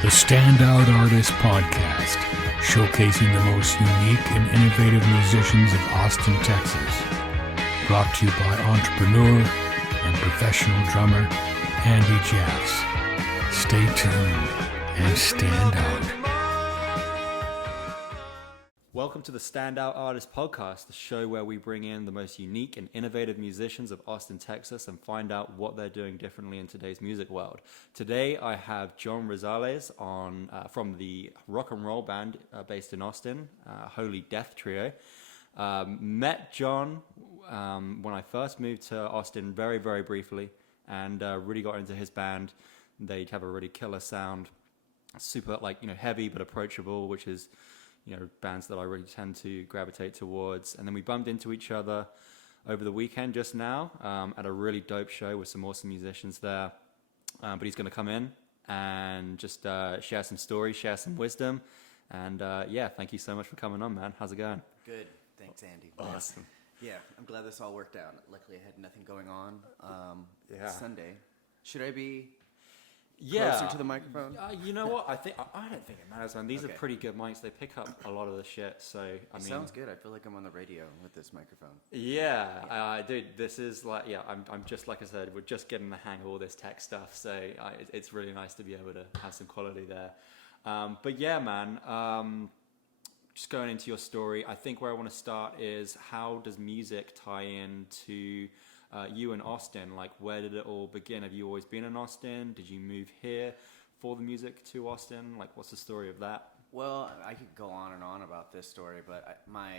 The Standout Artist Podcast, showcasing the most unique and innovative musicians of Austin, Texas. Brought to you by entrepreneur and professional drummer Andy Jaffs. Stay tuned and stand out. Welcome to the Standout Artist Podcast, the show where we bring in the most unique and innovative musicians of Austin, Texas, and find out what they're doing differently in today's music world. Today, I have John Rosales from the rock and roll band based in Austin, Holy Death Trio. Met John when I first moved to Austin very, very briefly, and really got into his band. They have a really killer sound, super heavy but approachable, which is bands that I really tend to gravitate towards. And then we bumped into each other over the weekend just now at a really dope show with some awesome musicians there. But he's going to come in and just share some stories, share some wisdom. And thank you so much for coming on, man. How's it going? Good. Thanks, Andy. Awesome. Yeah, I'm glad this all worked out. Luckily, I had nothing going on. Sunday. Should I be closer to the microphone? You know what? I don't think it matters, man. These are pretty good mics. They pick up a lot of the shit. So I mean, sounds good. I feel like I'm on the radio with this microphone. Yeah. Dude, this is I'm just like I said, we're just getting the hang of all this tech stuff. So it's really nice to be able to have some quality there. But yeah, man. Just going into your story, I think where I want to start is how does music tie into you in Austin? Like, where did it all begin? Have you always been in Austin? Did you move here for the music to Austin? Like, what's the story of that? Well, I could go on and on about this story, but my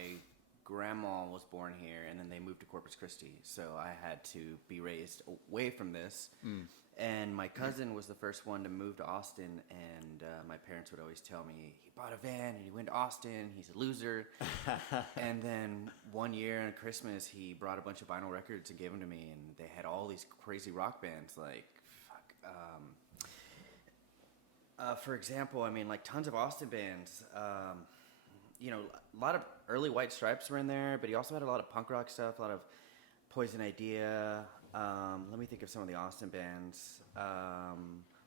grandma was born here, and then they moved to Corpus Christi, so I had to be raised away from this. And my cousin was the first one to move to Austin, and my parents would always tell me, he bought a van and he went to Austin, he's a loser. And then one year on Christmas, he brought a bunch of vinyl records and gave them to me, and they had all these crazy rock bands, for example, tons of Austin bands. A lot of early White Stripes were in there, but he also had a lot of punk rock stuff, a lot of Poison Idea. Let me think of some of the Austin bands.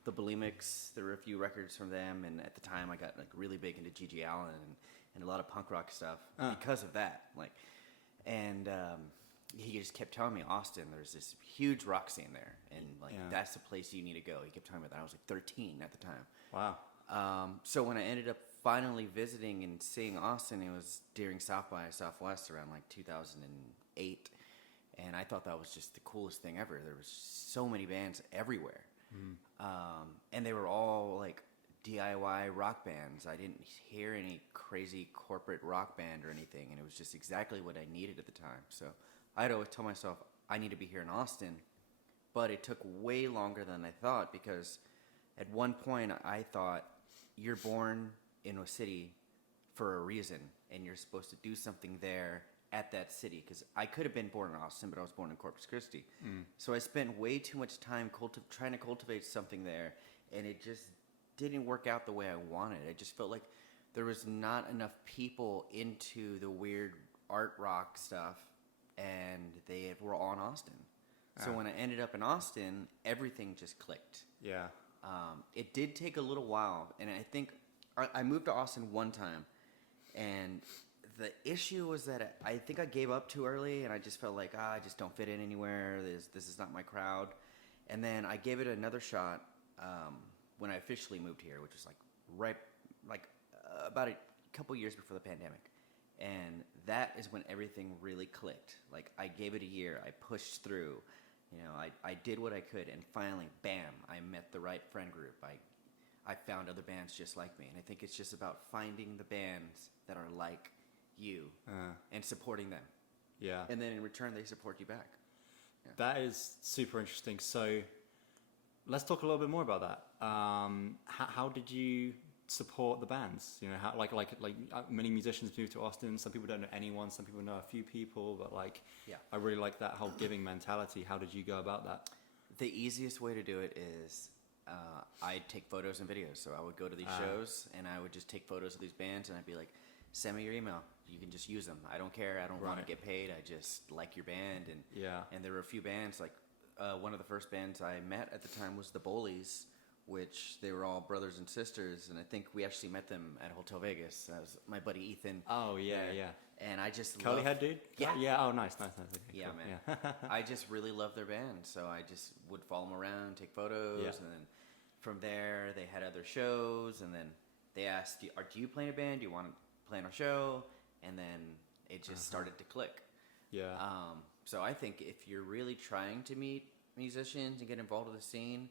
The Bulimics, there were a few records from them, and at the time I got really big into G.G. Allin and a lot of punk rock stuff because of that. He just kept telling me, Austin, there's this huge rock scene there, and that's the place you need to go. He kept telling me that. I was 13 at the time. Wow. So when I ended up finally visiting and seeing Austin, it was during South by Southwest around 2008. And I thought that was just the coolest thing ever. There was so many bands everywhere. And they were all DIY rock bands. I didn't hear any crazy corporate rock band or anything. And it was just exactly what I needed at the time. So I'd always tell myself, I need to be here in Austin. But it took way longer than I thought, because at one point I thought, you're born in a city for a reason. And you're supposed to do something there at that city, because I could have been born in Austin, but I was born in Corpus Christi. So I spent way too much time trying to cultivate something there, and it just didn't work out the way I wanted. I just felt like there was not enough people into the weird art rock stuff, and they were all in Austin. So when I ended up in Austin, everything just clicked. Yeah. It did take a little while, and I think I moved to Austin one time, and the issue was that I think I gave up too early, and I just felt like, I just don't fit in anywhere. This is not my crowd. And then I gave it another shot when I officially moved here, which was about a couple years before the pandemic. And that is when everything really clicked. I gave it a year. I pushed through. I did what I could, and finally, bam, I met the right friend group. I found other bands just like me. And I think it's just about finding the bands that are like you and supporting them. Yeah. And then in return, they support you back. Yeah. That is super interesting. So let's talk a little bit more about that. How did you support the bands? How many musicians move to Austin. Some people don't know anyone. Some people know a few people. But I really like that whole giving mentality. How did you go about that? The easiest way to do it is I'd take photos and videos. So I would go to these shows, and I would just take photos of these bands, and I'd be like, send me your email. You can just use them. I don't care. I don't want to get paid. I just like your band. And there were a few bands, one of the first bands I met at the time was the Bowleys, which they were all brothers and sisters, and I think we actually met them at Hotel Vegas. That was my buddy Ethan. Oh yeah, there. yeah. And I just Curly head dude? Yeah. Yeah. Oh, nice. Okay, Yeah, cool. man. Yeah. I just really loved their band, so I just would follow them around, take photos, Yeah. and then from there they had other shows, and then they asked, "Do you play in a band? Do you want to play on a show?" And then it just started to click. Yeah. So I think if you're really trying to meet musicians and get involved with the scene,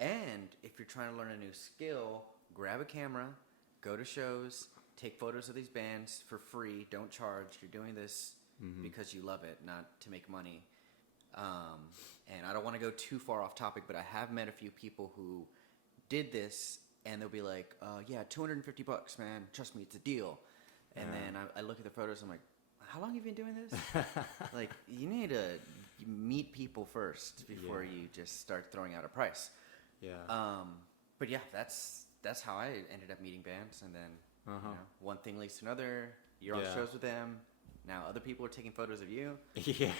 and if you're trying to learn a new skill, grab a camera, go to shows, take photos of these bands for free. Don't charge. You're doing this because you love it, not to make money. And I don't want to go too far off topic, but I have met a few people who did this, and they'll be like, "Yeah, $250, man. Trust me, it's a deal." And then I look at the photos. I'm like, "How long have you been doing this?" Like, you need to meet people first before you just start throwing out a price. Yeah. But yeah, that's how I ended up meeting bands, and then you know, one thing leads to another. You're on shows with them. Now other people are taking photos of you. Yeah.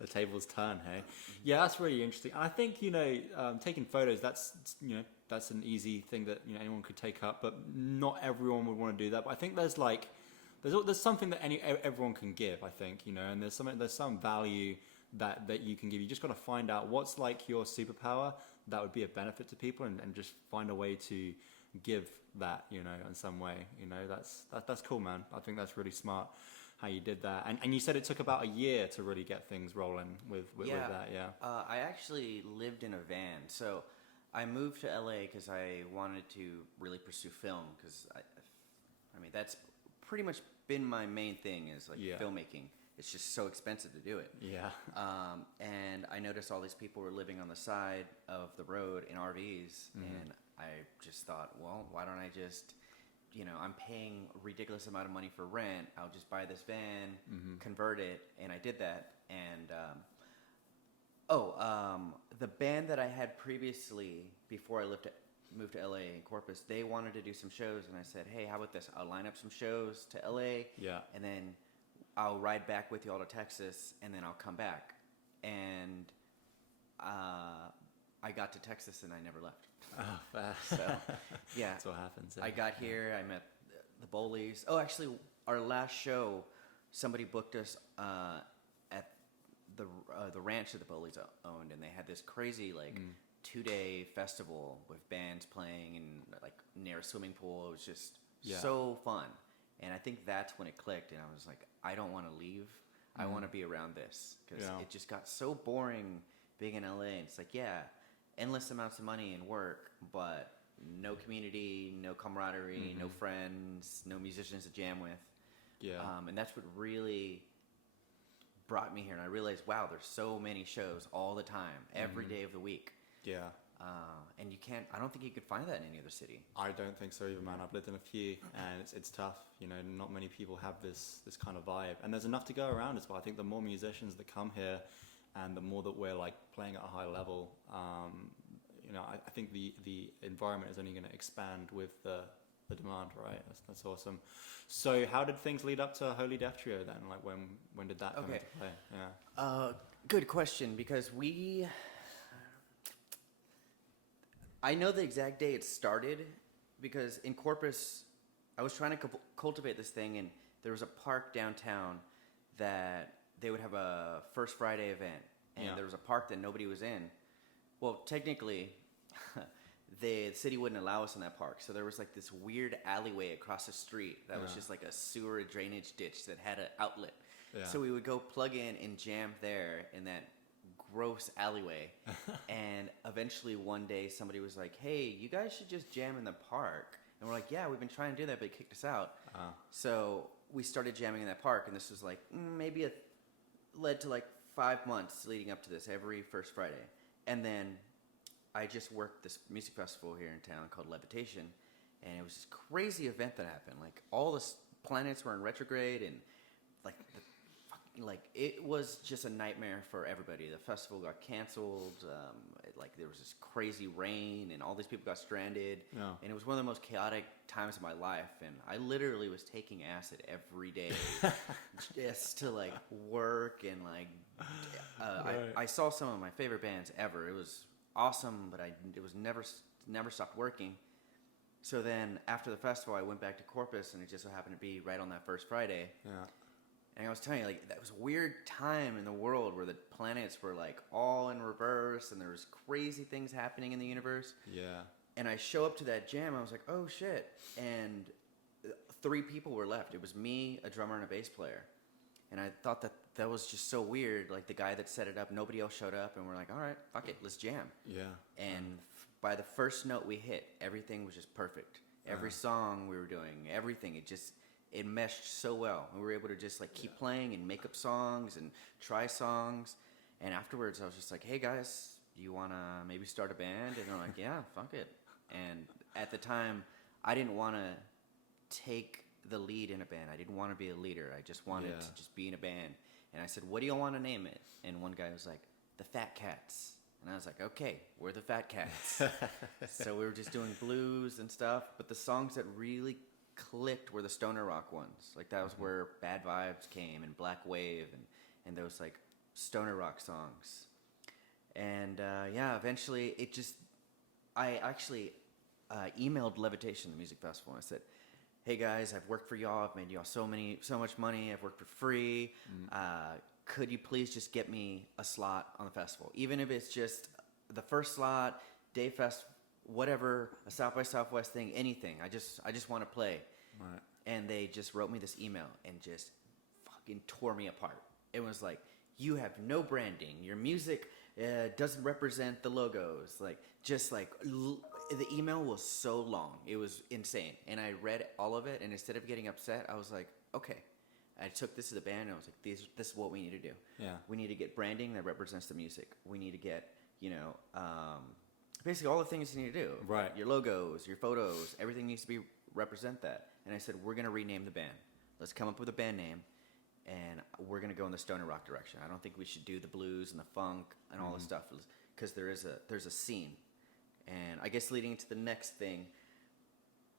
The tables turn, hey? Yeah, that's really interesting. I think, taking photos, that's an easy thing that, anyone could take up, but not everyone would want to do that. But I think there's something that everyone can give, I think, and there's some value that you can give. You just got to find out what's like your superpower that would be a benefit to people, and just find a way to give that, in some way. That's cool, man. I think that's really smart how you did that. And you said it took about a year to really get things rolling with that, yeah. I actually lived in a van. So I moved to LA because I wanted to really pursue film, because I mean, that's pretty much been my main thing, is like filmmaking. It's just so expensive to do it. Yeah. And I noticed all these people were living on the side of the road in RVs, and I just thought, well, why don't I just, I'm paying a ridiculous amount of money for rent. I'll just buy this van, convert it, and I did that. And the band that I had previously, before I moved to LA in Corpus, they wanted to do some shows, and I said, hey, how about this? I'll line up some shows to LA, and then I'll ride back with you all to Texas, and then I'll come back. And I got to Texas, and I never left. Oh, fast. So, yeah. That's what happens. I got here, I met the Bowleys. Oh, actually, our last show, somebody booked us at the ranch that the Bowleys owned, and they had this crazy, 2-day festival with bands playing and, near a swimming pool. It was just so fun. And I think that's when it clicked, and I was like, I don't want to leave. I want to be around this, because it just got so boring being in LA. And it's like, endless amounts of money and work, but no community, no camaraderie, no friends, no musicians to jam with. Yeah. And that's what really brought me here. And I realized, wow, there's so many shows all the time, every day of the week. Yeah. And I don't think you could find that in any other city. I don't think so either, man. I've lived in a few, and it's tough. Not many people have this kind of vibe, and there's enough to go around as well. I think the more musicians that come here, and the more that we're playing at a high level, I think the environment is only going to expand with the demand, right? That's awesome. So how did things lead up to Holy Death Trio then? When did that come into play? Yeah. Good question, because I know the exact day it started, because in Corpus, I was trying to cultivate this thing, and there was a park downtown that they would have a First Friday event, and there was a park that nobody was in. Well, technically, the city wouldn't allow us in that park, so there was this weird alleyway across the street that was just a sewer drainage ditch that had an outlet. Yeah. So we would go plug in and jam there in that gross alleyway. And eventually one day somebody was like, hey, you guys should just jam in the park. And we're like, yeah, we've been trying to do that, but they kicked us out. So we started jamming in that park, and this was maybe led to 5 months leading up to this, every first Friday. And then I just worked this music festival here in town called Levitation, and it was this crazy event that happened. All the planets were in retrograde, and it was just a nightmare for everybody. The festival got canceled. There was this crazy rain, and all these people got stranded. And it was one of the most chaotic times of my life. And I literally was taking acid every day just to work. And I saw some of my favorite bands ever. It was awesome, but it was never never stopped working. So then after the festival, I went back to Corpus, and it just so happened to be right on that first Friday. Yeah. And I was telling you, like, that was a weird time in the world where the planets were like all in reverse, and there was crazy things happening in the universe. Yeah. And I show up to that jam, I was like, oh shit. And 3 people were left. It was me, a drummer, and a bass player. And I thought that was just so weird. Like, the guy that set it up, nobody else showed up, and we're like, all right, fuck it, let's jam. Yeah. And by the first note we hit, everything was just perfect. Every song we were doing, everything, it meshed so well. And we were able to just like keep playing and make up songs and try songs. And afterwards, I was just like, hey guys, you want to maybe start a band? And they're like, yeah, fuck it. And at the time, I didn't want to take the lead in a band. I didn't want to be a leader. I just wanted to just be in a band. And I said, what do you want to name it? And one guy was like, the Fat Cats. And I was like, okay, we're the Fat Cats. So we were just doing blues and stuff. But the songs that really clicked were the stoner rock ones. Like, that was where Bad Vibes came, and Black Wave, and those like stoner rock songs. And eventually I actually emailed Levitation, the music festival, and I said, hey guys, I've worked for y'all, I've made y'all so much money, I've worked for free. Could you please just get me a slot on the festival? Even if it's just the first slot, Day Fest, whatever, a South by Southwest thing, anything. I just want to play. Right. And they just wrote me this email and just fucking tore me apart. It was like, you have no branding. Your music doesn't represent the logos. Like, just like, the email was so long. It was insane. And I read all of it, and instead of getting upset, I was like, okay. I took this to the band, and I was like, this is what we need to do. Yeah. We need to get branding that represents the music. We need to get, basically all the things you need to do. Right. Your logos, your photos, everything needs to represent that. And I said, we're going to rename the band. Let's come up with a band name, and we're going to go in the stoner rock direction. I don't think we should do the blues and the funk and all this stuff, because there's a scene. And I guess leading into the next thing,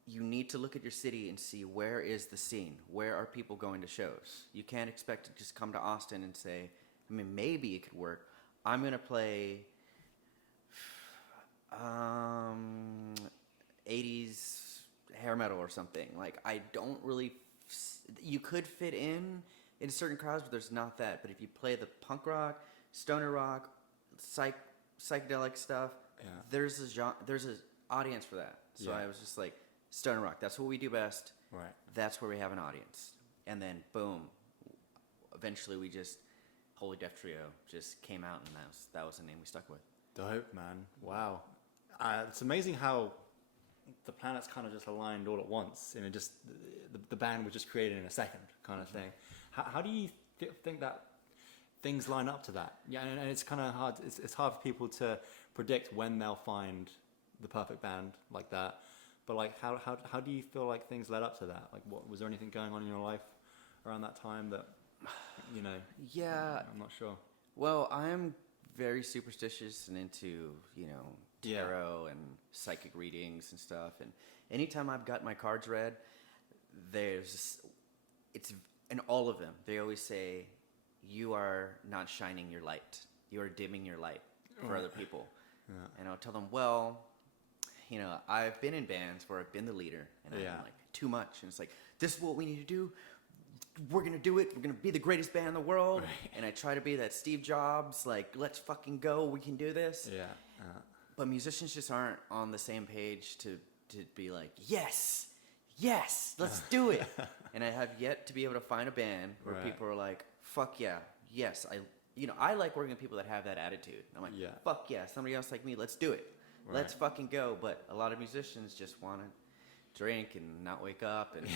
you need to look at your city and see, where is the scene? Where are people going to shows? You can't expect to just come to Austin and say, I mean, maybe it could work. I'm going to play 80s hair metal or something. Like, I don't really... You could fit in certain crowds, but there's not that. But if you play the punk rock, stoner rock, psychedelic stuff, there's an audience for that. So I was just like, stoner rock, that's what we do best. Right. That's where we have an audience. And then, boom, eventually we just, Holy Death Trio just came out, and that was the name we stuck with. Dope, man. Wow. It's amazing how the planets kind of just aligned all at once, and it just the band was just created in a second, kind of thing. How do you think that things line up to that? Yeah, and it's kind of hard. It's hard for people to predict when they'll find the perfect band like that. But like, how do you feel like things led up to that? Like, what was there anything going on in your life around that time that Yeah, I'm not sure. Well, I'm very superstitious and into tarot and psychic readings and stuff. And anytime I've got my cards read, in all of them, they always say, you are not shining your light. You are dimming your light for other people. Yeah. And I'll tell them, well, I've been in bands where I've been the leader, and I'm like, too much. And it's like, this is what we need to do. We're going to do it. We're going to be the greatest band in the world. Right. And I try to be that Steve Jobs, like, let's fucking go. We can do this. Yeah. But musicians just aren't on the same page to be like, yes, let's do it. And I have yet to be able to find a band where people are like, fuck yeah, yes. I like working with people that have that attitude. I'm like, fuck yeah, somebody else like me, let's do it. Right. Let's fucking go. But a lot of musicians just want to drink and not wake up and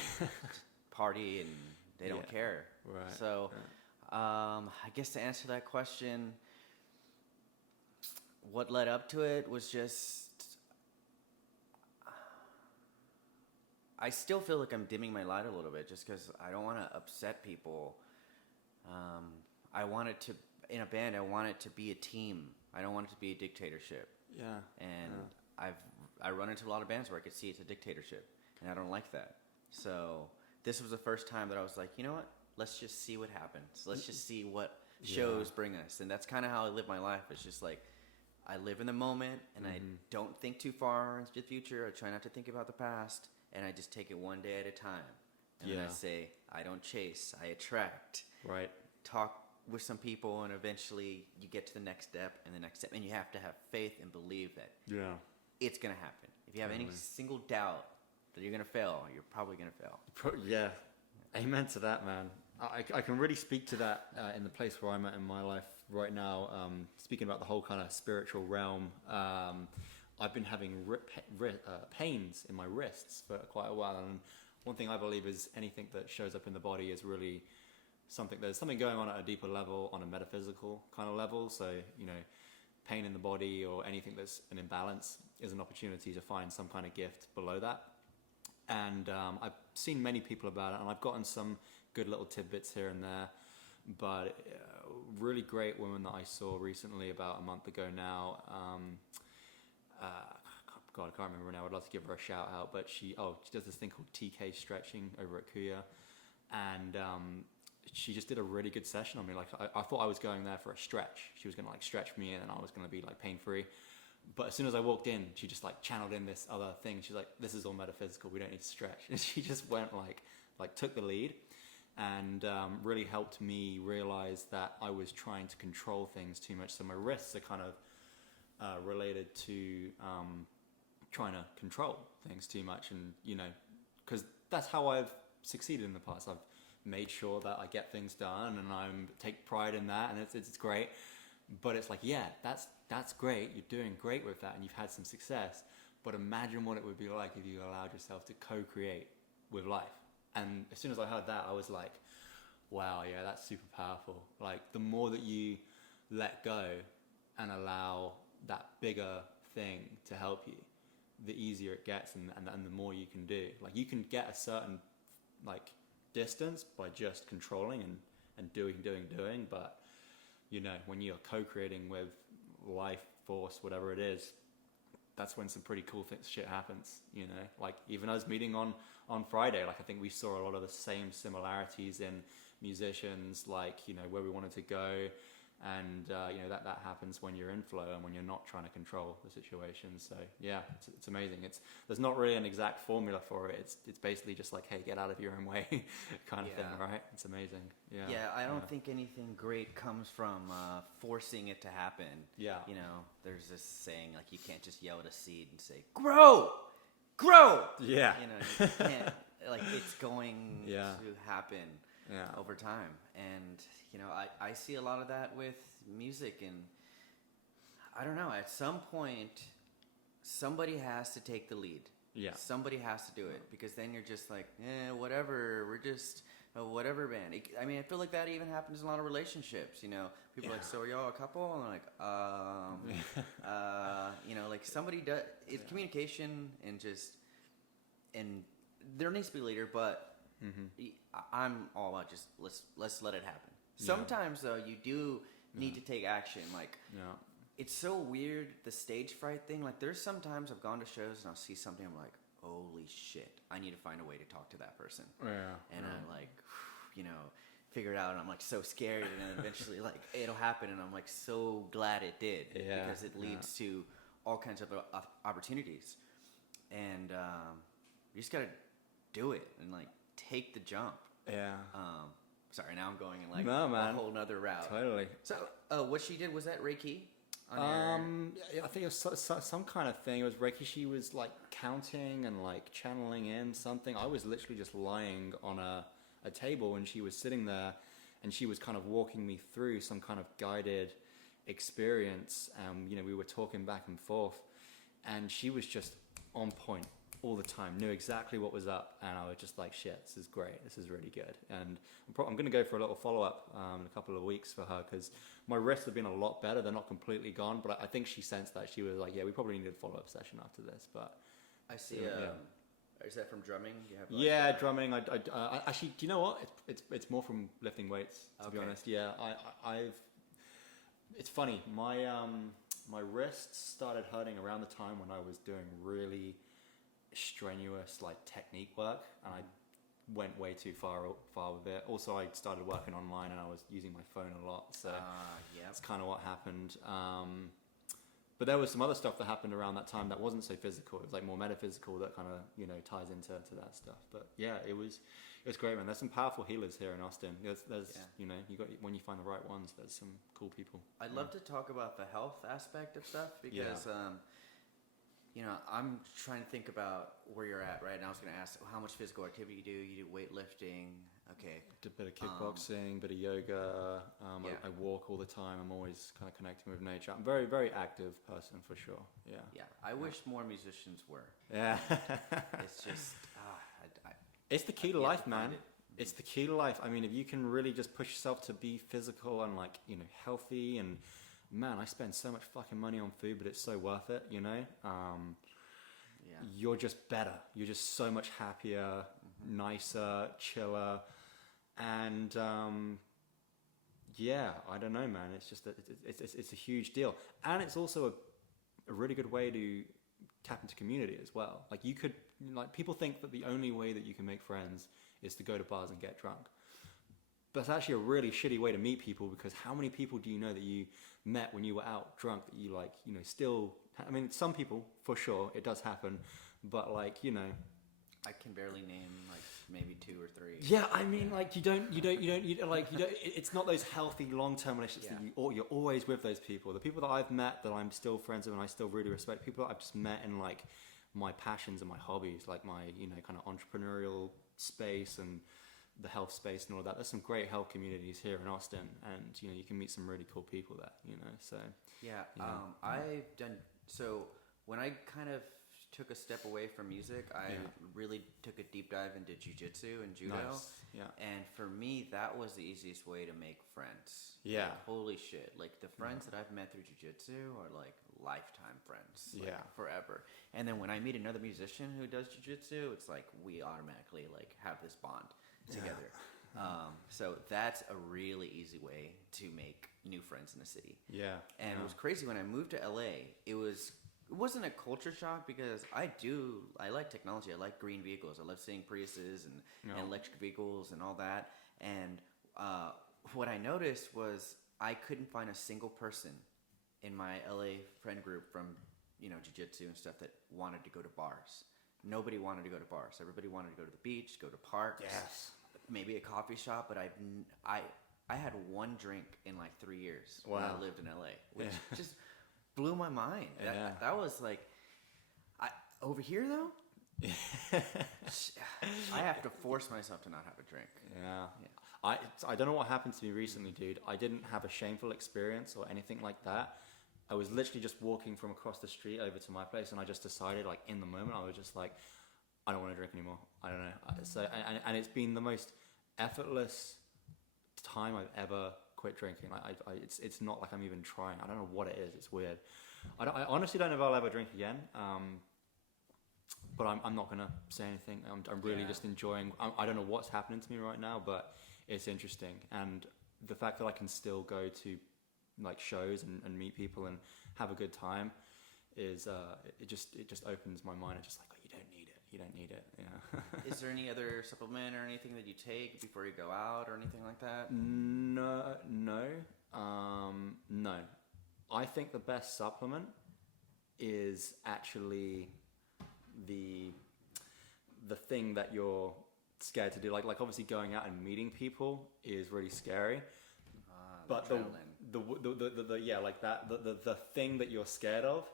party, and they don't care. Right. So I guess to answer that question, what led up to it was just, I still feel like I'm dimming my light a little bit, just because I don't want to upset people. I want it to, in a band, I want it to be a team. I don't want it to be a dictatorship. Yeah. And I run into a lot of bands where I could see it's a dictatorship, and I don't like that. So this was the first time that I was like, you know what? Let's just see what happens. Let's just see what shows bring us. And that's kind of how I live my life. It's just like, I live in the moment, and I don't think too far into the future. I try not to think about the past, and I just take it one day at a time. And then I say, I don't chase, I attract. Right. Talk with some people, and eventually you get to the next step and the next step. And you have to have faith and believe that it's going to happen. If you have any single doubt that you're going to fail, you're probably going to fail. Yeah. Amen to that, man. I can really speak to that in the place where I'm at in my life right now. Speaking about the whole kind of spiritual realm, I've been having pains in my wrists for quite a while. And one thing I believe is anything that shows up in the body is really there's something going on at a deeper level, on a metaphysical kind of level. So, pain in the body or anything that's an imbalance is an opportunity to find some kind of gift below that. And I've seen many people about it, and I've gotten some good little tidbits here and there. But really great woman that I saw recently, about a month ago now. God, I can't remember now. I'd love to give her a shout out, but she does this thing called TK stretching over at Kuya, and she just did a really good session on me. Like I thought I was going there for a stretch. She was gonna like stretch me in, and I was gonna be like pain free. But as soon as I walked in, she just like channeled in this other thing. She's like, "This is all metaphysical. We don't need to stretch." And she just went like took the lead, and really helped me realize that I was trying to control things too much. So my wrists are kind of related to trying to control things too much, and because that's how I've succeeded in the past. I've made sure that I get things done, and I take pride in that, and it's great. But it's like, yeah, that's great. You're doing great with that, and you've had some success. But imagine what it would be like if you allowed yourself to co-create with life. And as soon as I heard that, I was like, wow, yeah, that's super powerful. Like the more that you let go and allow that bigger thing to help you, the easier it gets, and the more you can do. Like you can get a certain like distance by just controlling and doing, but when you're co-creating with life force, whatever it is, that's when some pretty cool shit happens. Like even us meeting on Friday, like I think we saw a lot of the same similarities in musicians, like where we wanted to go, and that happens when you're in flow and when you're not trying to control the situation. So yeah, it's amazing. There's not really an exact formula for it. It's basically just like, hey, get out of your own way kind of thing, right? It's amazing. Yeah, I don't think anything great comes from forcing it to happen. Yeah, there's this saying, like, you can't just yell at a seed and say grow. Yeah, you can't, like, it's going to happen over time. And I see a lot of that with music, and I don't know, at some point somebody has to take the lead. Yeah, somebody has to do it, because then you're just like, whatever, we're just a whatever band. I feel like that even happens in a lot of relationships. People are like, so are y'all a couple? And I'm like, like somebody does. It's communication, and there needs to be a leader, but I'm all about just let's let it happen. Sometimes though, you do need to take action. Like, it's so weird, the stage fright thing. Like, there's sometimes I've gone to shows and I'll see something, I'm like, holy shit, I need to find a way to talk to that person. And I'm like, figure it out, and I'm like so scared, and then eventually like it'll happen, and I'm like so glad it did, because it leads to all kinds of opportunities, and you just gotta do it and like take the jump. Sorry, now I'm going in like a whole nother route. Totally. So what she did, was that Reiki? I think it was some kind of thing. It was Reiki. She was like counting and like channeling in something. I was literally just lying on a table, and she was sitting there, and she was kind of walking me through some kind of guided experience. We were talking back and forth, and she was just on point all the time, knew exactly what was up, and I was just like, shit, this is great, this is really good. And I'm going to go for a little follow-up in a couple of weeks for her, because my wrists have been a lot better. They're not completely gone, but I think she sensed that. She was like, yeah, we probably need a follow-up session after this. But I see. Is that from drumming? You have drumming. I actually, do you know what? It's more from lifting weights, to be honest. Yeah, I've. It's funny. My wrists started hurting around the time when I was doing really strenuous like technique work, and I went way too far with it. Also, I started working online, and I was using my phone a lot, so that's kind of what happened. But there was some other stuff that happened around that time that wasn't so physical. It was like more metaphysical that kind of, ties into that stuff. But yeah, it was great, man. There's some powerful healers here in Austin. There's you got, when you find the right ones, there's some cool people. I'd love to talk about the health aspect of stuff because, I'm trying to think about where you're at right now. I was going to ask how much physical activity you do. You do weightlifting. Okay. A bit of kickboxing, bit of yoga. I walk all the time. I'm always kind of connecting with nature. I'm a very, very active person for sure. Yeah. Yeah. I wish more musicians were. Yeah. It's just, it's the key to life, man. It's the key to life. I mean, if you can really just push yourself to be physical and healthy, and man, I spend so much fucking money on food, but it's so worth it, You're just better. You're just so much happier, nicer, chiller. And I don't know, man. It's just it's a huge deal, and it's also a really good way to tap into community as well. Like people think that the only way that you can make friends is to go to bars and get drunk. But it's actually a really shitty way to meet people, because how many people do you know that you met when you were out drunk that you still? I mean, some people for sure it does happen, but I can barely name maybe 2 or 3. Yeah, I mean, it's not those healthy long-term relationships that you're always with those people. The people that I've met that I'm still friends with and I still really respect, people that I've just met in my passions and my hobbies, like my kind of entrepreneurial space and the health space and all that. There's some great health communities here in Austin, and you can meet some really cool people there. So I've done so when I kind of took a step away from music. I really took a deep dive into jiu-jitsu and judo. Nice. Yeah. And for me, that was the easiest way to make friends. Yeah. Holy shit. The friends that I've met through jiu-jitsu are lifetime friends. Forever. And then when I meet another musician who does jiu-jitsu, it's we automatically have this bond together. So that's a really easy way to make new friends in the city. Yeah. And it was crazy when I moved to LA. It wasn't a culture shock, because I like technology. I like green vehicles. I love seeing Priuses and electric vehicles and all that. And what I noticed was I couldn't find a single person in my LA friend group from jiu-jitsu and stuff that wanted to go to bars. Nobody wanted to go to bars. Everybody wanted to go to the beach, go to parks, maybe a coffee shop. But I had one drink in 3 years when I lived in LA, which just blew my mind. That was over here though. I have to force myself to not have a drink. Yeah. I don't know what happened to me recently, dude. I didn't have a shameful experience or anything like that. I was literally just walking from across the street over to my place, and I just decided, in the moment, I was just I don't want to drink anymore. I don't know. So, and it's been the most effortless time I've ever quit drinking. It's not like I'm even trying. I don't know what it is. It's weird. I honestly don't know if I'll ever drink again. But I'm not gonna say anything. I'm really just enjoying. I don't know what's happening to me right now, but it's interesting. And the fact that I can still go to shows and meet people and have a good time is it just opens my mind. It's just you don't need it. Yeah. Is there any other supplement or anything that you take before you go out or anything like that? No. I think the best supplement is actually the thing that you're scared to do. Like obviously going out and meeting people is really scary. But the thing that you're scared of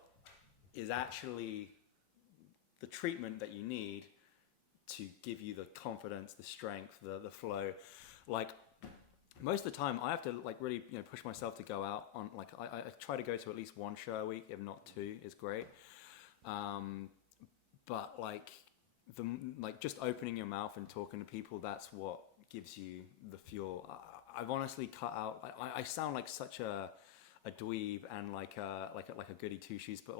is actually the treatment that you need to give you the confidence, the strength, the flow. Most of the time I have to really push myself to go out on I try to go to at least one show a week, if not 2 is great. But just opening your mouth and talking to people, that's what gives you the fuel. I've honestly cut out. I sound like such a dweeb and like a goody two shoes, but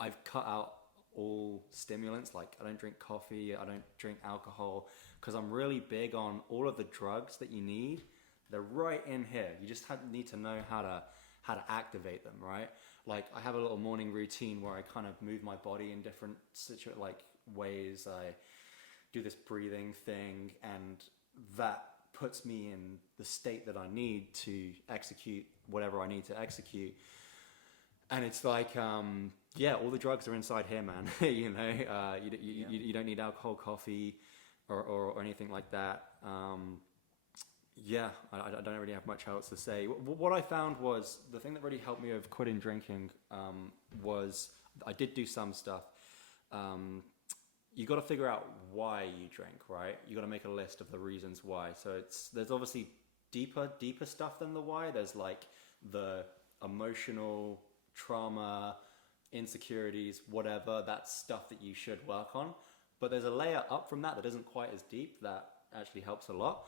I've cut out all stimulants. I don't drink coffee. I don't drink alcohol, because I'm really big on all of the drugs that you need. They're right in here. You just need to know how to activate them, right? I have a little morning routine where I kind of move my body in different ways. I do this breathing thing, and that puts me in the state that I need to execute whatever I need to execute. And it's like, yeah, all the drugs are inside here, man. You know, you don't need alcohol, coffee, or anything like that. Yeah, I don't really have much else to say. What I found was the thing that really helped me with quitting drinking was I did do some stuff. You got to figure out why you drink, right? You got to make a list of the reasons why. So there's obviously deeper stuff than the why. There's like the emotional trauma, insecurities, whatever. That's stuff that you should work on. But there's a layer up from that isn't quite as deep that actually helps a lot.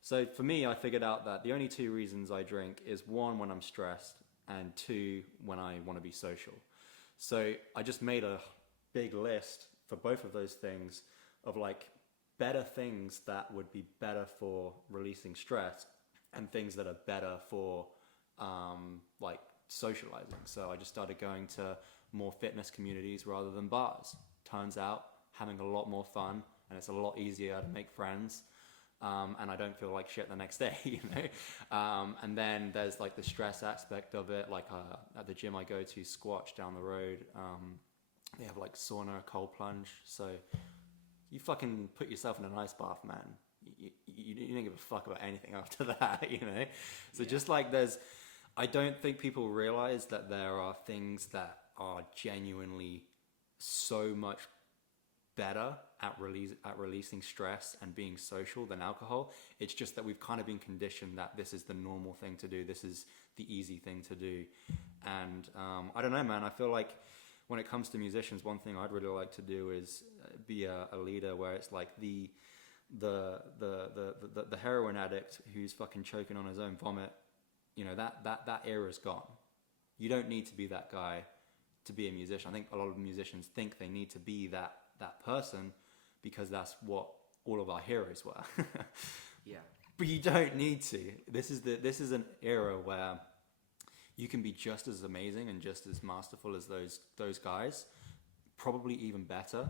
So for me, I figured out that the only two reasons I drink is one, when I'm stressed, and two, when I want to be social. So I just made a big list for both of those things of like better things that would be better for releasing stress and things that are better for like socializing. So I just started going to more fitness communities rather than bars. Turns out having a lot more fun, and it's a lot easier to make friends. And I don't feel like shit the next day, you know? And then there's like the stress aspect of it. Like at the gym I go to, Squatch down the road, they have like sauna, cold plunge. So you fucking put yourself in an ice bath, man. You don't give a fuck about anything after that, you know? So just like I don't think people realize that there are things that are genuinely so much better at releasing stress and being social than alcohol. It's just that we've kind of been conditioned that this is the normal thing to do. This is the easy thing to do. And I don't know, man. I feel like when it comes to musicians, one thing I'd really like to do is be a leader where it's like the heroin addict who's fucking choking on his own vomit. You know, that era's gone. You don't need to be that guy to be a musician. I think a lot of musicians think they need to be that person because that's what all of our heroes were. Yeah. But you don't need to. This is an era where you can be just as amazing and just as masterful as those guys, probably even better,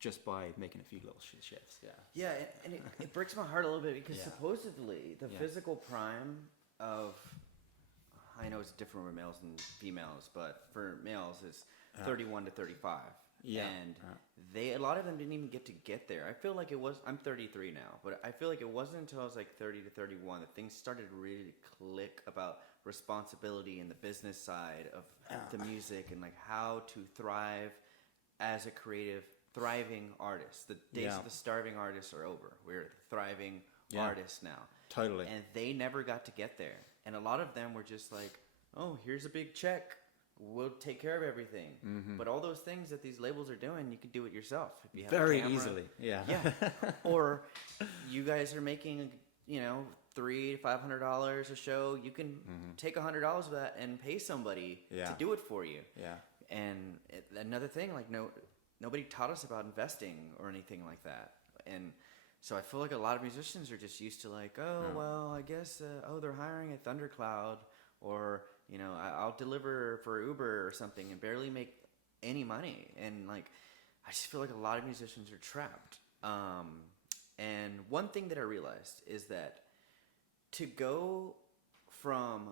just by making a few little shifts. Yeah, and it breaks my heart a little bit because supposedly the physical prime of, I know it's different for males and females, but for males it's 31 to 35. Yeah. And a lot of them didn't even get there. I feel like I'm 33 now, but I feel like it wasn't until I was like 30 to 31 that things started to really click about responsibility and the business side of the music and like how to thrive as a creative, thriving artist. The days of the starving artists are over. We're thriving artists now. Totally. And they never got to get there. And a lot of them were just like, oh, here's a big check. We'll take care of everything. Mm-hmm. But all those things that these labels are doing, you could do it yourself. If you have very a camera. easily. Yeah. Or you guys are making, $300 to $500 a show. You can take $100 of that and pay somebody to do it for you. Yeah. And another thing, like nobody taught us about investing or anything like that. And so I feel like a lot of musicians are just used to like, well, I guess, they're hiring a Thundercloud, or I'll deliver for Uber or something and barely make any money. And like, I just feel like a lot of musicians are trapped. And one thing that I realized is that to go from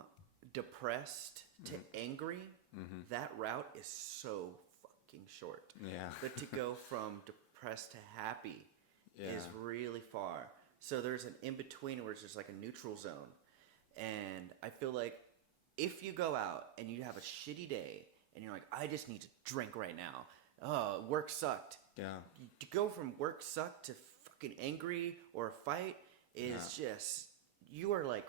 depressed to angry, that route is so fucking short. Yeah. But to go from depressed to happy is really far. So there's an in-between where it's just like a neutral zone. And I feel like if you go out and you have a shitty day and you're like, I just need to drink right now. Oh, work sucked. Yeah. To go from work sucked to fucking angry or a fight is just, you are like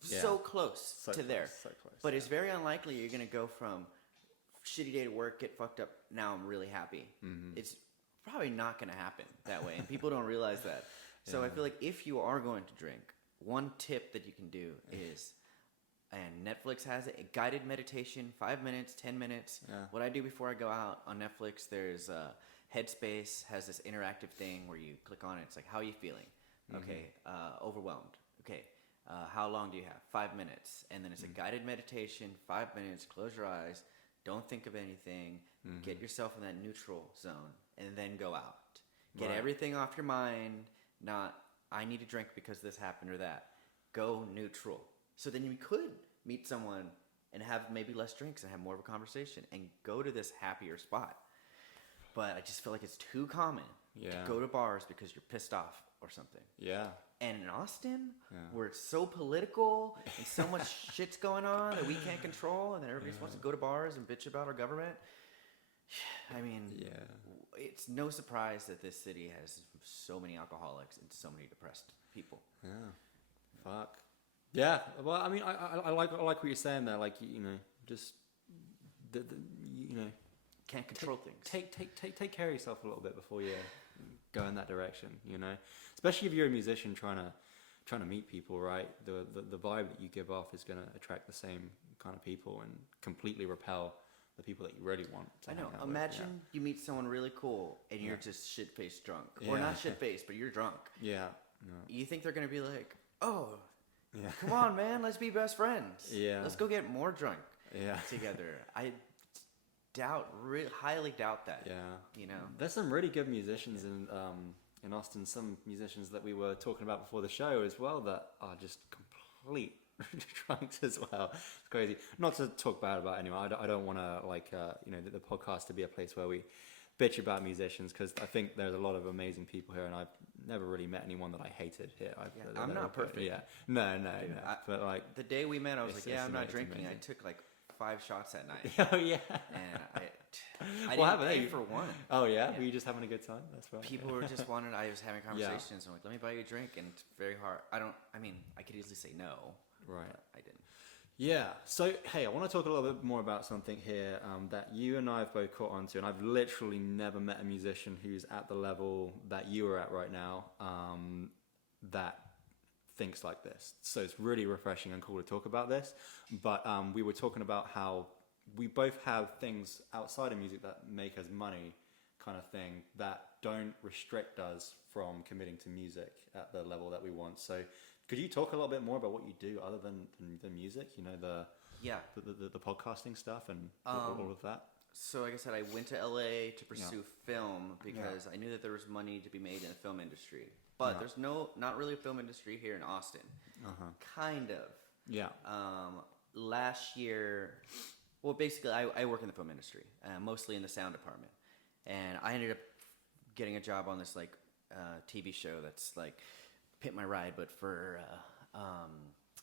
so close to there. So close. But it's very unlikely you're going to go from shitty day to work, get fucked up, now I'm really happy. Mm-hmm. It's probably not going to happen that way. And people don't realize that. So I feel like if you are going to drink, one tip that you can do is, and Netflix has it, a guided meditation, 5 minutes, 10 minutes. Yeah. What I do before I go out on Netflix, there's Headspace has this interactive thing where you click on it. It's like, how are you feeling? Mm-hmm. Okay, overwhelmed. Okay, how long do you have? 5 minutes. And then it's a guided meditation, 5 minutes, close your eyes, don't think of anything, get yourself in that neutral zone, and then go out. Get everything off your mind, not, I need to drink because this happened or that. Go neutral. So then you could meet someone and have maybe less drinks and have more of a conversation and go to this happier spot. But I just feel like it's too common to go to bars because you're pissed off or something. Yeah. And in Austin, where it's so political and so much shit's going on that we can't control, and then everybody wants to go to bars and bitch about our government. I mean, it's no surprise that this city has so many alcoholics and so many depressed people. Yeah. Fuck. Yeah. Well, I mean, I like what you're saying there. Like, you know, just you know, Can't control things. Take care of yourself a little bit before you go in that direction. You know, especially if you're a musician trying to meet people, right? The vibe that you give off is going to attract the same kind of people and completely repel the people that you really want to I know. hang out Imagine you meet someone really cool and you're just shit-faced drunk. Or not shit-faced, but you're drunk. Yeah. You think they're going to be like, oh, come on, man, let's be best friends. Yeah. Let's go get more drunk Yeah. together. I highly doubt that. Yeah. You know? There's some really good musicians in Austin, some musicians that we were talking about before the show as well that are just complete drunks as well. It's crazy. Not to talk bad about anyone. I don't want to the podcast to be a place where we bitch about musicians, because I think there's a lot of amazing people here, and I've never really met anyone that I hated here. I'm not perfect. Yeah. No. But like the day we met, I was like, I'm not drinking. Amazing. I took like 5 shots that night. Oh yeah. And I didn't pay for one. Oh yeah? Were you just having a good time? That's right. People were just wanted. I was having conversations. I'm like, let me buy you a drink, and it's very hard. I could easily say no. Right. But I didn't. Yeah. So, hey, I want to talk a little bit more about something here that you and I have both caught on to, and I've literally never met a musician who's at the level that you are at right now that thinks like this. So it's really refreshing and cool to talk about this. But we were talking about how we both have things outside of music that make us money, kind of thing, that don't restrict us from committing to music at the level that we want. So could you talk a little bit more about what you do other than the music, you know, the podcasting stuff and all of that? So like I said, I went to LA to pursue film because I knew that there was money to be made in the film industry. But there's not really a film industry here in Austin. Kind of. Yeah. Last year, well, basically I work in the film industry, mostly in the sound department. And I ended up getting a job on this like TV show that's like Pit My Ride, but for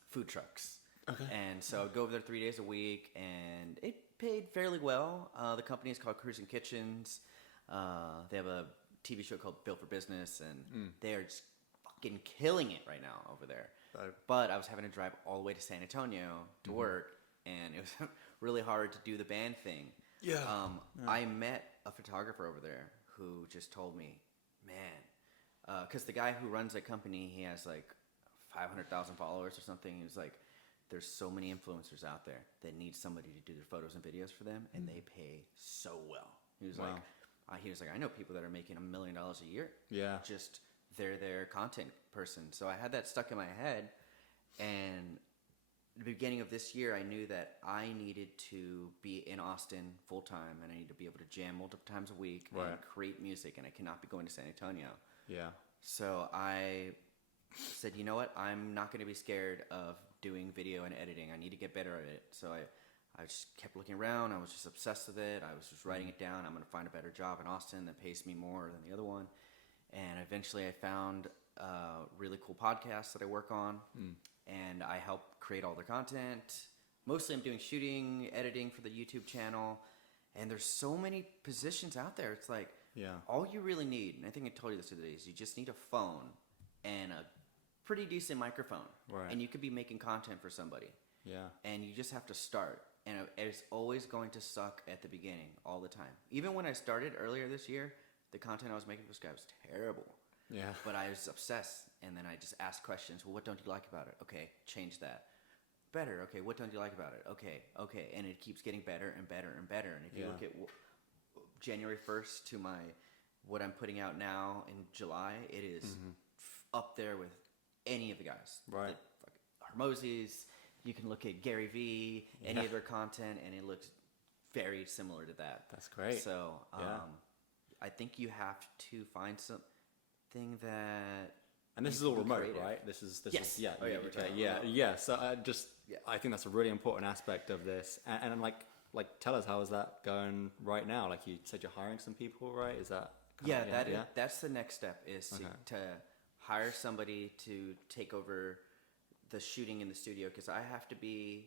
food trucks. Okay. And so I'd go over there 3 days a week, and it paid fairly well. The company is called Cruising Kitchens. They have a TV show called Built for Business, and they're just fucking killing it right now over there. Right. But I was having to drive all the way to San Antonio to work, and it was really hard to do the band thing. Yeah. I met a photographer over there who just told me, man, because the guy who runs that company, he has like 500,000 followers or something. He was like, there's so many influencers out there that need somebody to do their photos and videos for them, and they pay so well. He was like, I know people that are making $1 million a year. Yeah. Just they're their content person. So I had that stuck in my head, and at the beginning of this year, I knew that I needed to be in Austin full time, and I need to be able to jam multiple times a week and create music, and I cannot be going to San Antonio. Yeah. So I said, you know what? I'm not going to be scared of doing video and editing. I need to get better at it. So I just kept looking around. I was just obsessed with it. I was just writing it down. I'm going to find a better job in Austin that pays me more than the other one. And eventually I found a really cool podcast that I work on, and I help create all their content. Mostly I'm doing shooting, editing for the YouTube channel, and there's so many positions out there. It's like, all you really need, and I think I told you this the other day, is you just need a phone and a pretty decent microphone. Right. And you could be making content for somebody. Yeah. And you just have to start. And it's always going to suck at the beginning, all the time. Even when I started earlier this year, the content I was making for this guy was terrible. Yeah. But I was obsessed, and then I just asked questions. Well, what don't you like about it? Okay, change that. Better. Okay, what don't you like about it? Okay. And it keeps getting better and better and better. And if you look at January 1st to what I'm putting out now in July, it is up there with any of the guys. Right. Hermosis. You can look at Gary Vee, any of their content, and it looks very similar to that. That's great. So I think you have to find something that And this is all remote, right? This is yeah. Oh, yeah, we're okay, talking yeah, remote. yeah. So I think that's a really important aspect of this. And like tell us, how is that going right now? Like you said, you're hiring some people, right? Is that that's the next step is to hire somebody to take over the shooting in the studio, because I have to be.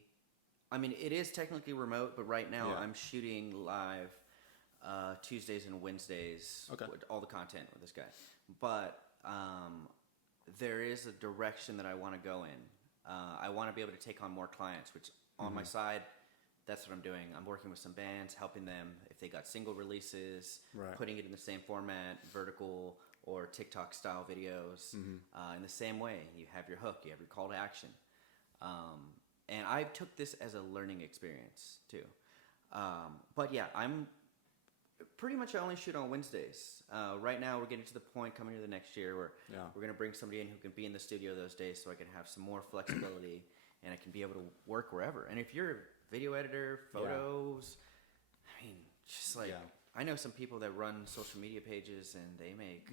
I mean, it is technically remote, but right now I'm shooting live Tuesdays and Wednesdays. Okay. With all the content with this guy, but there is a direction that I want to go in. I want to be able to take on more clients, which on my side, that's what I'm doing. I'm working with some bands, helping them if they got single releases, putting it in the same format, vertical or TikTok style videos. In the same way, you have your hook, you have your call to action. And I took this as a learning experience too. But yeah, I'm pretty much I only shoot on Wednesdays. Right now, we're getting to the point coming into the next year where we're going to bring somebody in who can be in the studio those days, so I can have some more flexibility and I can be able to work wherever. And if you're a video editor, photos, I mean, just like I know some people that run social media pages and they make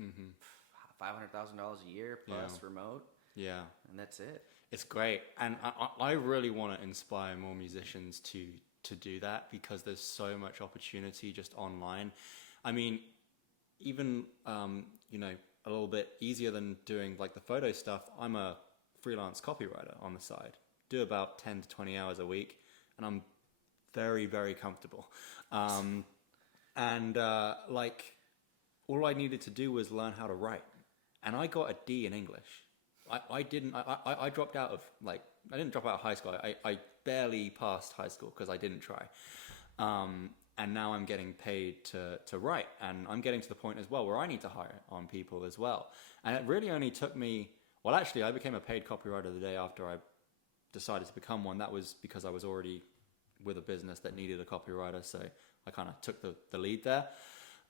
$500,000 a year plus remote. Yeah, and that's it. It's great, and I really want to inspire more musicians to do that, because there's so much opportunity just online. I mean, even a little bit easier than doing like the photo stuff. I'm a freelance copywriter on the side, do about 10 to 20 hours a week, and I'm very, very comfortable. Like all I needed to do was learn how to write, and I got a D in English. I dropped out of I didn't drop out of high school. I barely passed high school because I didn't try. And now I'm getting paid to write, and I'm getting to the point as well where I need to hire on people as well. And it really only took me, well, actually I became a paid copywriter the day after I decided to become one. That was because I was already with a business that needed a copywriter, so I kind of took the lead there.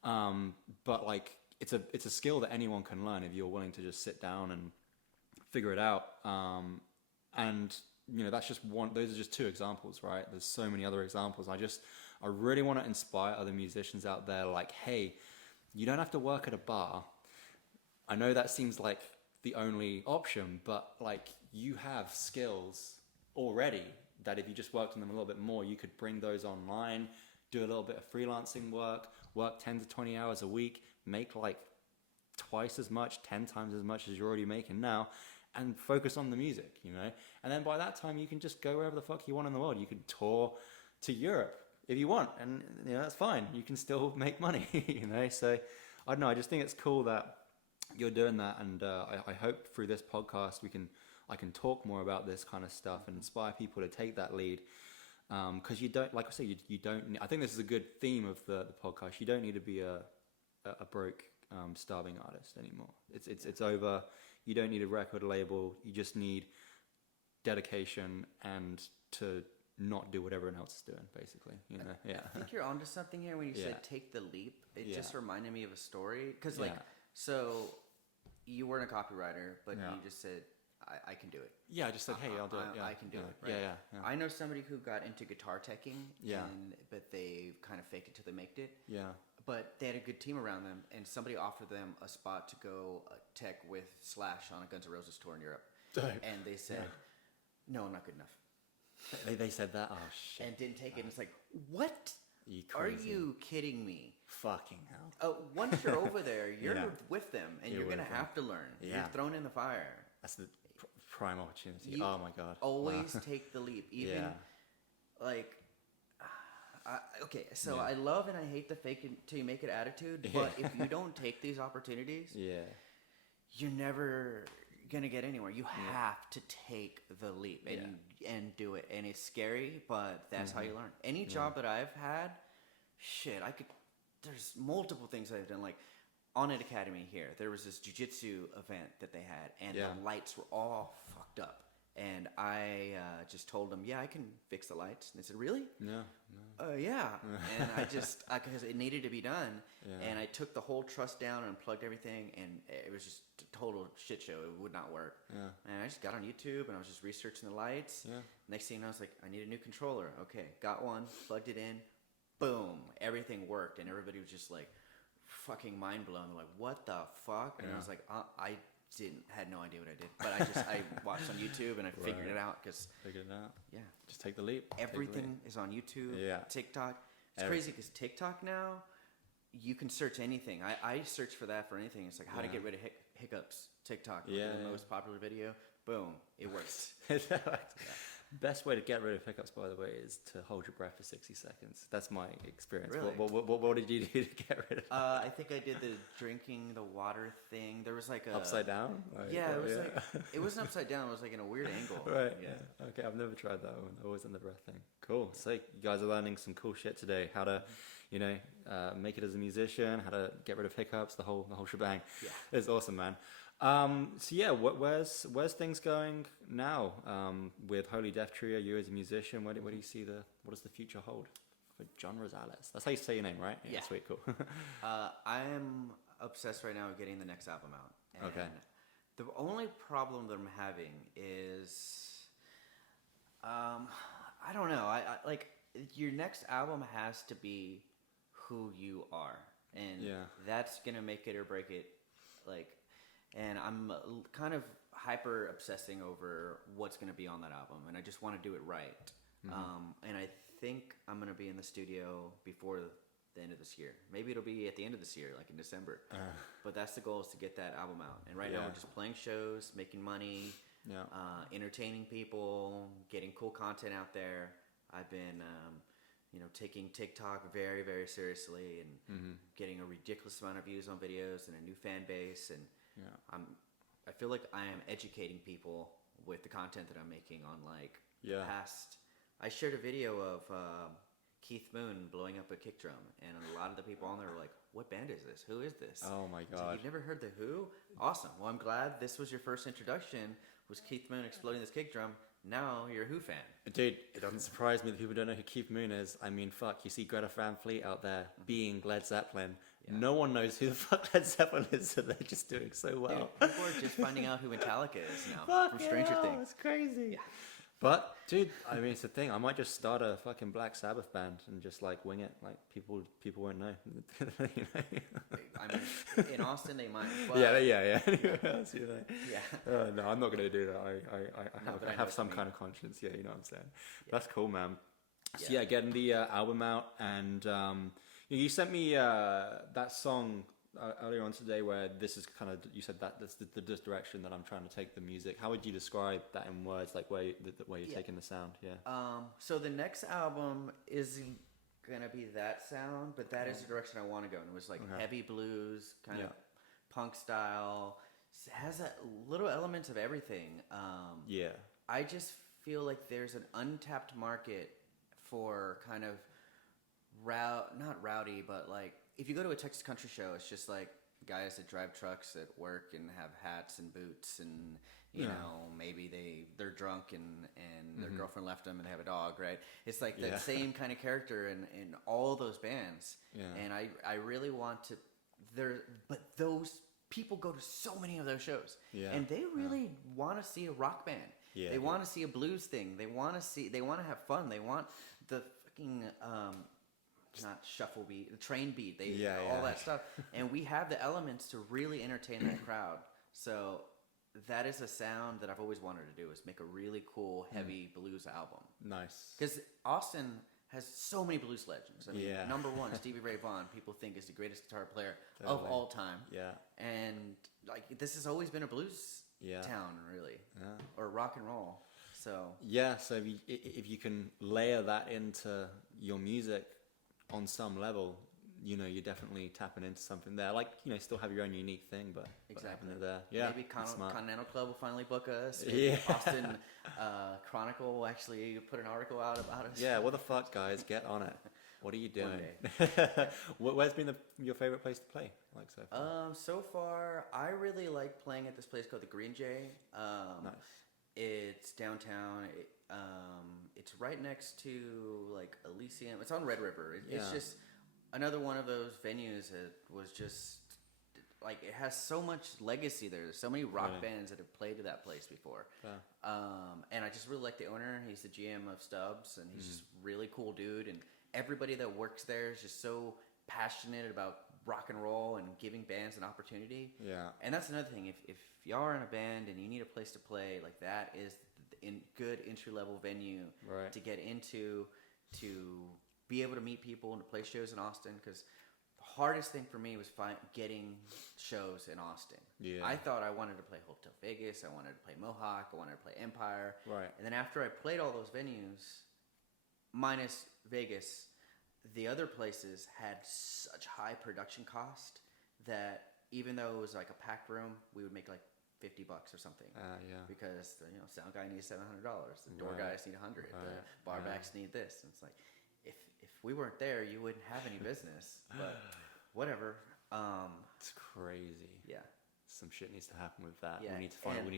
But like it's a skill that anyone can learn if you're willing to just sit down and figure it out. And that's just one. Those are just two examples, right? There's so many other examples. I really want to inspire other musicians out there. Like, hey, you don't have to work at a bar. I know that seems like the only option, but like you have skills already that if you just worked on them a little bit more, you could bring those online, do a little bit of freelancing work 10 to 20 hours a week, make like twice as much, 10 times as much as you're already making now, and focus on the music, And then by that time, you can just go wherever the fuck you want in the world. You can tour to Europe if you want, and that's fine. You can still make money, So I don't know. I just think it's cool that you're doing that, and I hope through this podcast I can talk more about this kind of stuff and inspire people to take that lead. Because you don't, like I say, you don't. I think this is a good theme of the podcast. You don't need to be a broke, starving artist anymore. It's over. You don't need a record label. You just need dedication and to not do what everyone else is doing, basically. I think you're onto something here when you said take the leap. It just reminded me of a story, because so you weren't a copywriter, but you just said I can do it. Yeah, I just said, hey, I'll do it. Yeah. I can do it. Right? Yeah. I know somebody who got into guitar teching. But they kind of faked it till they made it. Yeah. But they had a good team around them, and somebody offered them a spot to go tech with Slash on a Guns N' Roses tour in Europe. And they said, no, I'm not good enough. They said that? Oh, shit. And didn't take it. And it's like, what? Are you kidding me? Fucking hell. Once you're over there, you're with them, and you're going to have to learn. Yeah. You're thrown in the fire. That's the prime opportunity. Oh, my God. Always take the leap. Even, like... okay, so I love and I hate the fake it till you make it attitude, but if you don't take these opportunities, you're never gonna get anywhere. You have to take the leap and do it, and it's scary, but that's how you learn. Any job that I've had, there's multiple things I've done. Like on an academy here, there was this jiu-jitsu event that they had, and the lights were all fucked up. And I just told them, I can fix the lights. And they said, really? No. Yeah. And because it needed to be done. Yeah. And I took the whole truss down and plugged everything. And it was just a total shit show. It would not work. Yeah. And I just got on YouTube and I was just researching the lights. Yeah. Next thing I was like, I need a new controller. Okay, got one, plugged it in. Boom. Everything worked. And everybody was just like fucking mind blown. They're like, what the fuck? And I was like, had no idea what I did, but I watched on YouTube and I figured it out because Figured it out. yeah, Just take the leap. everything is on YouTube. Yeah. TikTok. It's crazy because TikTok now, you can search anything. I search for that for anything. It's like how to get rid of hiccups. TikTok. Look at the most popular video. Boom, it works. Best way to get rid of hiccups, by the way, is to hold your breath for 60 seconds. That's my experience. Really? What did you do to get rid of? I think I did the drinking the water thing. There was like a Upside down? Like, yeah, it was like it wasn't upside down. It was like in a weird angle. Right. Yeah. Okay, I've never tried that one. Always on the breath thing. Cool. So you guys are learning some cool shit today. How to, make it as a musician. How to get rid of hiccups. The whole shebang. Yeah. It's awesome, man. Where's things going now with Holy Death Trio? You as a musician, what do you see what does the future hold for John Rosales? That's how you say your name, right? Yeah. Sweet, cool. I am obsessed right now with getting the next album out. And okay. The only problem that I'm having is, I don't know. I like your next album has to be who you are, and that's gonna make it or break it. And I'm kind of hyper obsessing over what's going to be on that album, and I just want to do it right. And I think I'm going to be in the studio before the end of this year. Maybe it'll be at the end of this year, like in December. But that's the goal, is to get that album out. And right now we're just playing shows, making money, entertaining people, getting cool content out there. I've been, taking TikTok very, very seriously and getting a ridiculous amount of views on videos and a new fan base. And I feel like I am educating people with the content that I'm making on past. I shared a video of Keith Moon blowing up a kick drum, and a lot of the people on there were like, "What band is this? Who is this?" Oh my god! So you've never heard the Who? Awesome. Well, I'm glad this was your first introduction. Was Keith Moon exploding this kick drum? Now you're a Who fan. Dude, it doesn't surprise me that people don't know who Keith Moon is. I mean, fuck, you see Greta Van Fleet out there being Led Zeppelin. Yeah. No one knows who the fuck Led Zeppelin is, so they're just doing so well. Dude, people are just finding out who Metallica is now from Stranger Things. It's crazy. Yeah. But, dude, I mean, it's the thing. I might just start a fucking Black Sabbath band and just wing it. People won't know. I mean, in Austin they might. But yeah. Anywhere else, Yeah. No, I'm not going to do that. I have some kind of conscience. Yeah, you know what I'm saying. Yeah. That's cool, man. So getting the album out, and you sent me that song earlier on today, where this is kind of, you said that that's the direction that I'm trying to take the music. How would you describe that in words, where you're taking the sound? So the next album isn't gonna be that sound, but that is the direction I want to go. And it was heavy blues, kind of punk style. It has a little elements of everything. I just feel like there's an untapped market for kind of not rowdy, but if you go to a Texas country show, it's just guys that drive trucks at work and have hats and boots, and maybe they're drunk and their girlfriend left them and they have a dog, right? It's that same kind of character in all those bands. And I really want to but those people go to so many of those shows, and they really want to see a rock band. They want to see a blues thing. They want to have fun. They want the fucking not shuffle beat, the train beat, all that stuff. And we have the elements to really entertain that crowd. So that is a sound that I've always wanted to do, is make a really cool, heavy blues album. Nice. Because Austin has so many blues legends. I mean, number one, Stevie Ray Vaughan, people think is the greatest guitar player of all time. Yeah. And this has always been a blues town, really. Yeah. Or rock and roll. So so if you can layer that into your music on some level, you're definitely tapping into something there. Still have your own unique thing, but exactly there. Yeah, maybe Continental Club will finally book us. Maybe Austin Chronicle will actually put an article out about us. Yeah, what the fuck, guys? Get on it. What are you doing? Where's been your favorite place to play? So far? So far, I really like playing at this place called the Green Jay. Nice. It's downtown. It's right next to Elysium. It's on Red River. It's just another one of those venues that was just it has so much legacy there. There's so many rock bands that have played to that place before. And I just really like the owner. He's the GM of Stubbs, and he's just really cool dude. And everybody that works there is just so passionate about rock and roll and giving bands an opportunity. Yeah. And that's another thing. If y'all are in a band and you need a place to play, like that is good entry level venue to get into, to be able to meet people and to play shows in Austin. Because the hardest thing for me was getting shows in Austin. Yeah. I thought I wanted to play Hotel Vegas, I wanted to play Mohawk, I wanted to play Empire. Right. And then after I played all those venues, minus Vegas, the other places had such high production cost that even though it was like a packed room, we would make like $50 or something. Yeah. Because the sound guy needs $700, the door guys need $100, the bar backs need this. And it's like, if we weren't there, you wouldn't have any business. But whatever. It's crazy. Yeah. Some shit needs to happen with that. Yeah, We need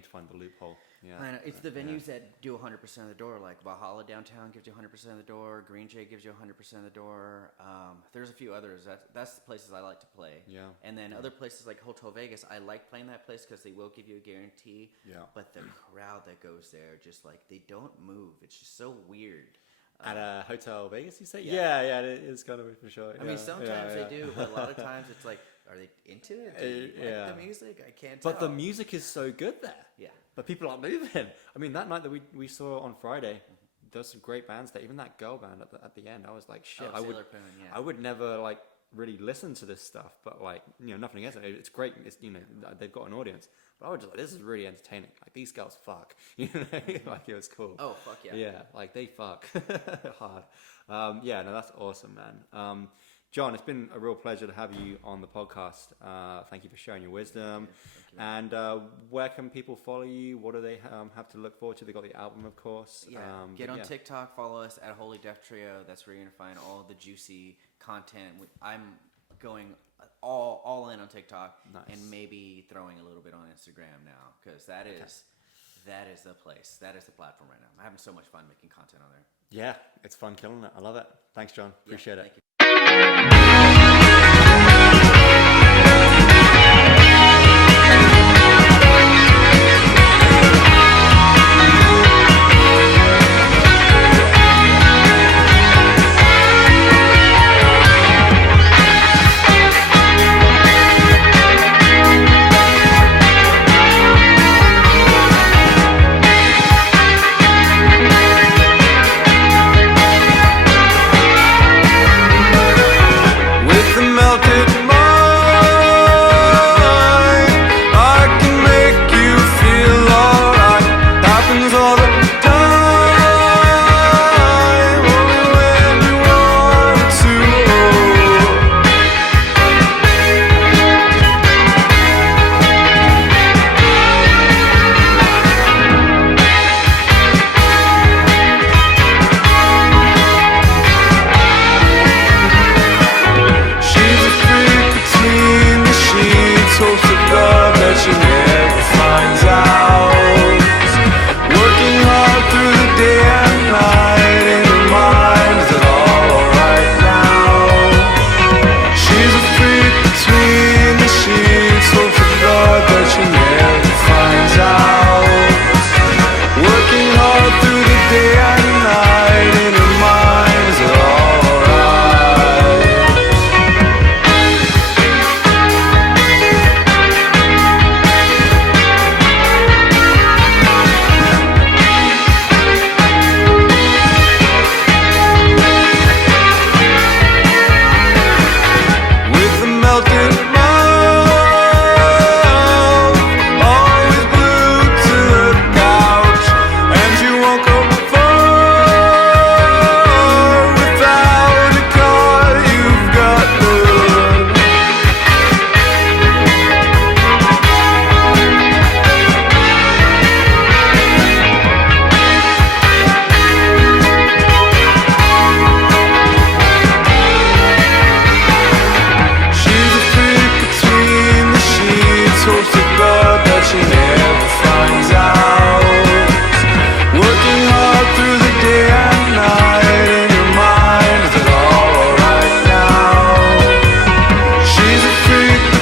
to find the loophole. Yeah. I know. It's the venues that do 100% of the door. Like Valhalla downtown gives you 100% of the door. Green Jay gives you 100% of the door. There's a few others. That's the places I like to play. Yeah. And then other places like Hotel Vegas, I like playing that place because they will give you a guarantee. Yeah. But the crowd that goes there, just like they don't move. It's just so weird. At a Hotel Vegas, you say? Yeah. Yeah, it is kind of for sure. I mean, sometimes they do, but a lot of times it's like, are they into it? Do you like the music? I can't tell. But the music is so good there. Yeah. But people aren't moving. I mean, that night that we saw on Friday, there's some great bands there. Even that girl band at the end, I was like, shit. Sailor Poon, yeah. I would never like really listen to this stuff, but like, nothing against it. It's great. It's they've got an audience. But I was just like, this is really entertaining. Like these girls fuck. Like it was cool. Oh fuck yeah. Yeah, like they fuck hard. Yeah, no, that's awesome, man. John, it's been a real pleasure to have you on the podcast. Thank you for sharing your wisdom. Thank you. And where can people follow you? What do they have to look forward to? They got the album, of course. Yeah. Get on TikTok, follow us at Holy Deaf Trio. That's where you're gonna find all the juicy content. I'm going all in on TikTok, and maybe throwing a little bit on Instagram now, because that is the place. That is the platform right now. I'm having so much fun making content on there. Yeah, it's fun killing it. I love it. Thanks, John. Appreciate it. Thank you.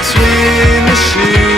Between the sheets